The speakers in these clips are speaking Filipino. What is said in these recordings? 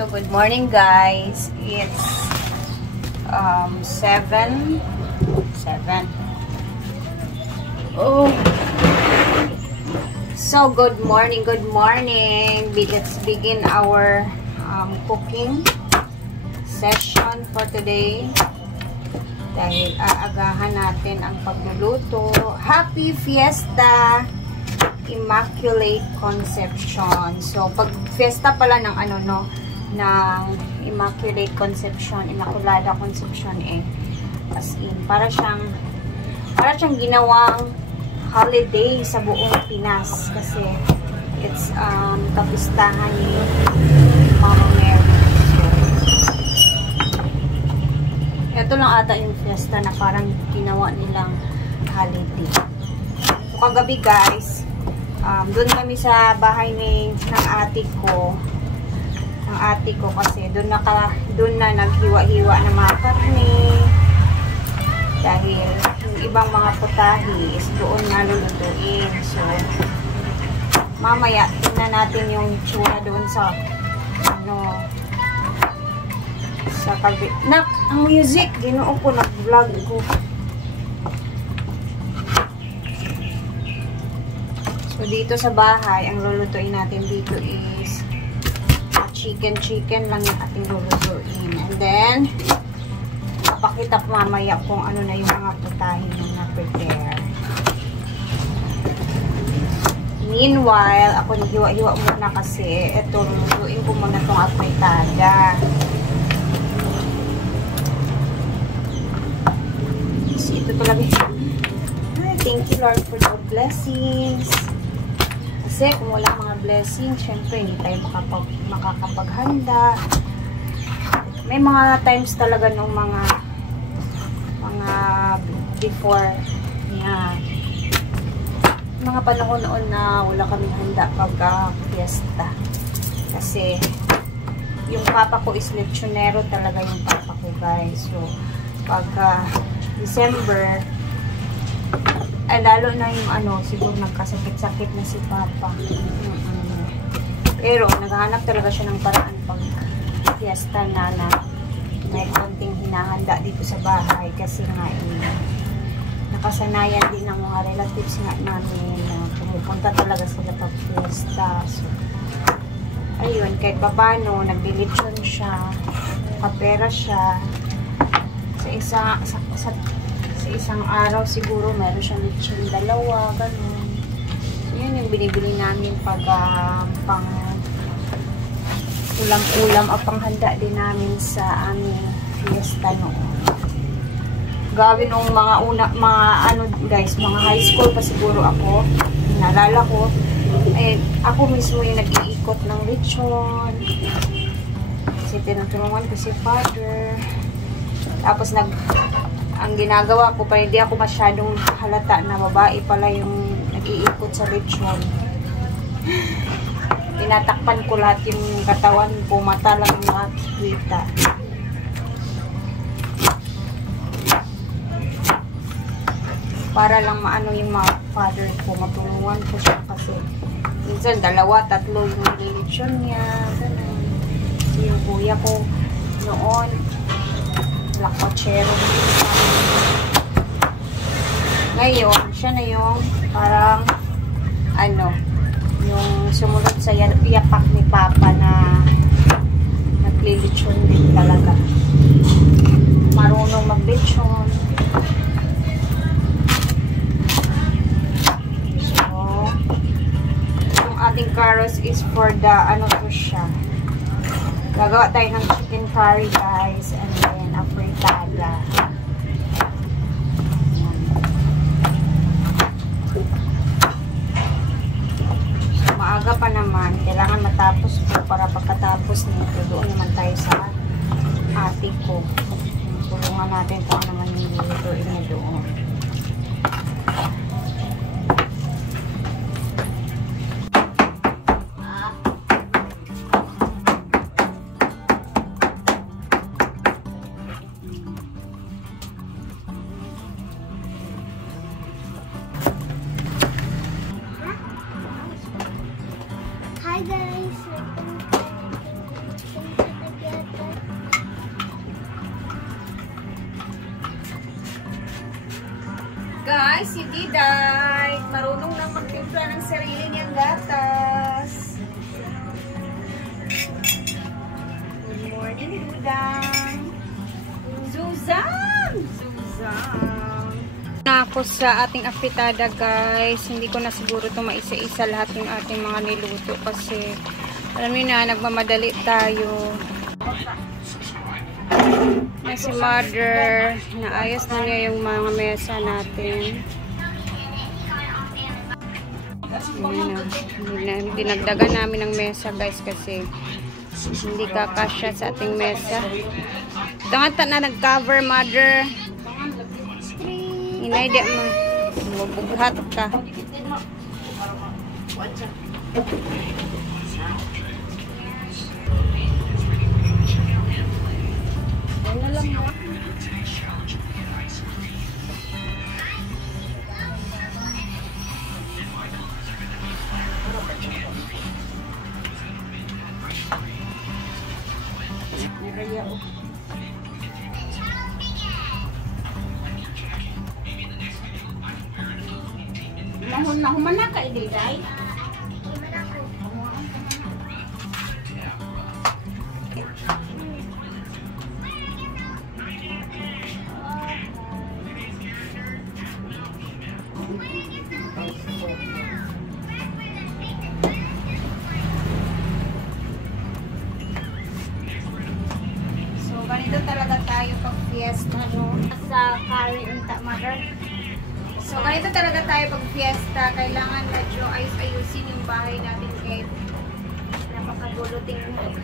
So, good morning guys. It's 7. Oh. So, good morning. Let's begin our cooking session for today. Dahil aagahan natin ang pagluluto. Happy Fiesta! Immaculate Conception. So, pag fiesta pala ng ng Immaculate Conception, Immaculada Conception as in, para siyang ginawang holiday sa buong Pinas kasi it's kapistahan ni Mama Mary. So, ito lang ata yung fiesta na parang ginawa nilang holiday. So, kagabi guys, doon kami sa bahay ng ate ko. Kasi doon na naghiwa-hiwa ng mga karne. Dahil yung ibang mga putahe is doon na lulutuin. So, mamaya tingnan natin yung tsura doon sa sa pag... ang music! Ginoo ko, nag-vlog ko. So, dito sa bahay, ang lulutuin natin dito is chicken lang yung ating lulutuin. And then, papakita ko mamaya kung ano na yung mga putahe na na-prepare. Meanwhile, ako naghiwa-hiwa muna kasi ito, lulutuin ko muna itong afritada. So, ito talaga. Thank you Lord for the blessings. Kasi kung wala mga blessings, syempre hindi tayo makakapaghanda. May mga times talaga nung mga before niya. Mga panahon noon na wala kaming handa pag fiesta. Kasi yung papa ko is lechonero talaga yung papa ko guys. So pag December, ay lalo na yung siguro nagkasakit-sakit na si Papa. Pero naghahanap talaga siya ng paraan pag fiesta na may konting hinahanda dito sa bahay kasi nga nakasanayan din ng mga relatives nga namin na pumupunta talaga sila pag fiesta. So, ayun, kahit papano, naglilitsyon siya, kapera siya, sa isang araw siguro meron siyang lechon, dalawa, ganun. Yun yung binibili namin pag pang ulam-ulam o panghanda din namin sa aming fiesta noon. Gawin nung mga guys, mga high school pa siguro ako, naalala ko, ako mismo yung nag-iikot ng lechon kasi tinutulungan ko si father. Tapos ang ginagawa ko, para hindi ako masyadong halata na babae pala yung nag-iikot sa lechon. Tinatakpan ko lahat yung katawan ko, mata lang yung makikita. Para lang maano yung mga father ko, matulungan ko siya kasi minsan 2, 3 yung lechon niya, ganun. So, yung kuya ko noon, lakotsero. Ngayon, siya na yung parang yung sumunod sa yapak ni Papa na naglilitsyon din talaga. Marunong maglitsyon. So, yung ating carrots is for the siya. Gagawa tayo ng chicken curry guys, and then afritada. So, maaga pa naman, kailangan matapos ko para pagkatapos nito doon naman tayo sa ate ko. Tulungan natin kung ano naman yung lulutuin niya doon. Hi guys! Ay, si Diday. Marunong nang magtimpla ng sarili niyang gatas. Good morning, Dudang. Zuzang! Zuzang! Na ako sa ating apitada, guys. Hindi ko na siguro ito maisa-isa lahat yung ating mga niluto kasi alam niyo na, nagmamadali tayo. Na si Mother, naayos na niya yung mga mesa natin. Dinagdagan namin ng mesa, guys, kasi hindi kakasya sa ating mesa. Ito nga na nag-cover, Mother. Inay di mo. Mabughat ka. Ano lang mo? Nahuman na ka, Diday? So, ganito talaga tayo pag fiesta, no? Sa curry unta, Mother. So, ganito talaga tayo pag fiesta. Kailangan medyo ayus-ayusin yung bahay natin kahit napakagulo tingnan.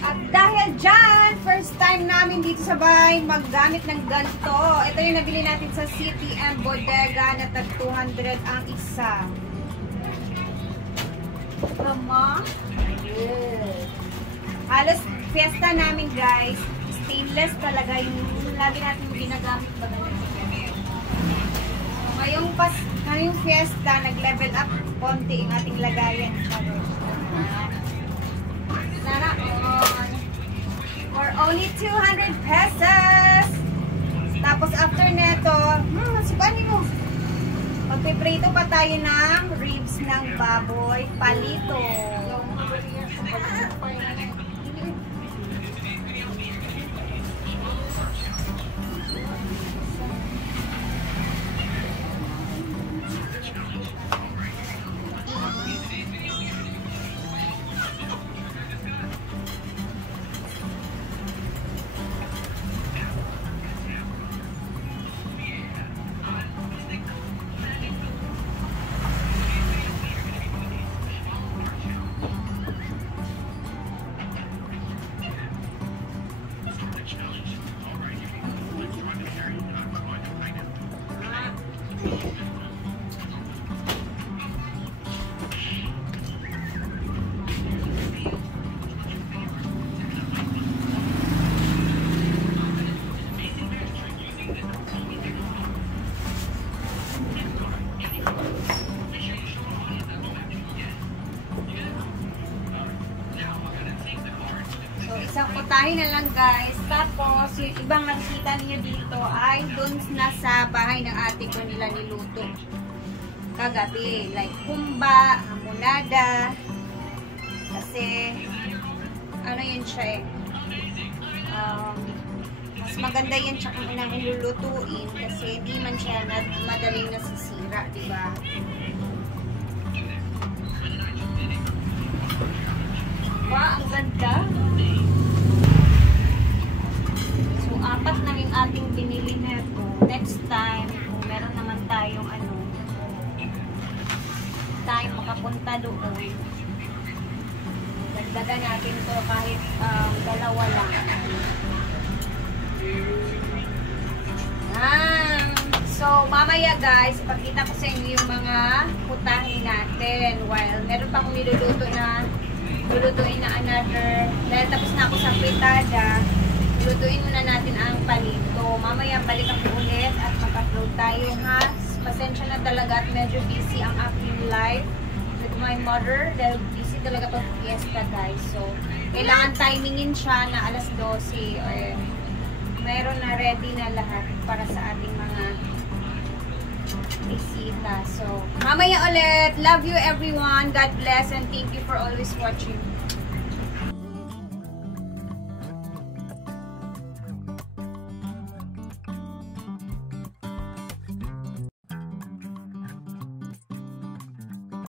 At dahil dyan, first time namin dito sa bahay maggamit ng ganito. Ito yung nabili natin sa CTM Bodega na tag 200 ang isa. Tama? Yes. Halos fiesta namin, guys. Stainless talaga yung lagi natin ginagamit ba naman. So, ngayong fiesta, nag-level up konti yung ating lagayan. Sana for only 200 pesos. Tapos after neto, subanin mo. Magpiprito pa tayo ng ribs ng baboy palito. Isang putahe na lang, guys. Tapos, yung ibang nakikita niyo dito ay dun na sa bahay ng ate ko nila niluto kagabi. Like humba, hamonada. Kasi, ano yun siya eh. Mas maganda yan siya kung namin lulutuin. Kasi hindi man siya madaling nasisira, diba? Wow, ang ganda. Apat na yung ating binili neto. Next time, kung meron naman tayong time makapunta doon, dagdagan natin to kahit dalawa lang. So, mamaya guys, ipakita ko sa inyo yung mga putahe natin. While meron pa akong niluluto na lulutuin na another. Dahil tapos na ako sa fritada, lulutuin muna natin ang palito. Mamaya balik ako ulit at mag-upload tayo, ha? Pasensya na talaga at medyo busy ang aking life with my mother. Dahil busy talaga pag fiesta, guys. So, kailangan timingin siya na alas 12. Meron na ready na lahat para sa ating mga bisita. So, mamaya ulit. Love you everyone. God bless and thank you for always watching.